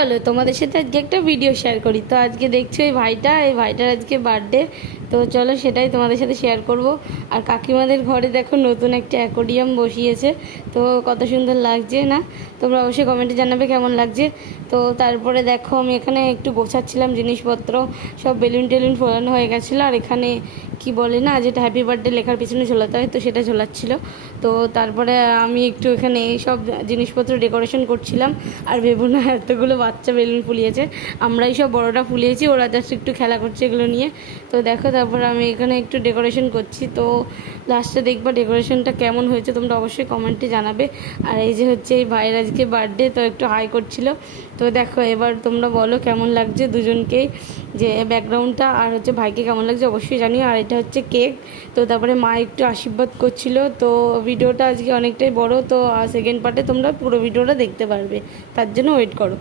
চলো তোমাদের সাথে আজকে একটা ভিডিও শেয়ার করি। তো আজকে দেখছো এই ভাইটার আজকে বার্থডে। তো চলো সেটাই তোমাদের সাথে শেয়ার করব। আর কাকিমাদের ঘরে দেখো নতুন একটা অ্যাকোরিয়াম বসিয়েছে, তো কত সুন্দর লাগছে না? তোমরা অবশ্যই কমেন্টে জানাবে কেমন লাগছে। তো তারপরে দেখো আমি এখানে একটু গোছাচ্ছিলাম জিনিসপত্র, সব বেলুন টেলুন ফোলানো হয়ে গেছিলো। আর এখানে কি বলে না, যেটা হ্যাপি বার্থডে লেখার পিছনে ঝোলাতে হয়, তো সেটা ঝোলাচ্ছিল। তো তারপরে আমি একটু এখানে এই সব জিনিসপত্র ডেকোরেশন করছিলাম। আর ভেবো না এতগুলো বাচ্চা বেলুন ফুলিয়েছে, আমরাই সব বড়টা ফুলিয়েছি, ওরা জাস্ট একটু খেলা করছে এগুলো নিয়ে। তো দেখো তারপর আমি এখানে একটু ডেকোরেশন করছি। তো লাস্টে দেখবা ডেকোরেশনটা কেমন হয়েছে, তোমরা অবশ্যই কমেন্টে জানাবে। আর এই যে হচ্ছে এই ভাইয়ের আজকে বার্থডে, তো একটু হাই করছিল। তো দেখো এবার তোমরা বলো কেমন লাগছে দুজনকেই, যে ব্যাকগ্রাউন্ডটা আর হচ্ছে ভাইকে কেমন লাগছে অবশ্যই জানিও। আর এটা হচ্ছে কেক। তো তারপরে মা একটু আশীর্বাদ করছিল। তো ভিডিওটা আজকে অনেকটাই বড়, তো সেকেন্ড পার্টে তোমরা পুরো ভিডিওটা দেখতে পারবে, তার জন্য ওয়েট করো।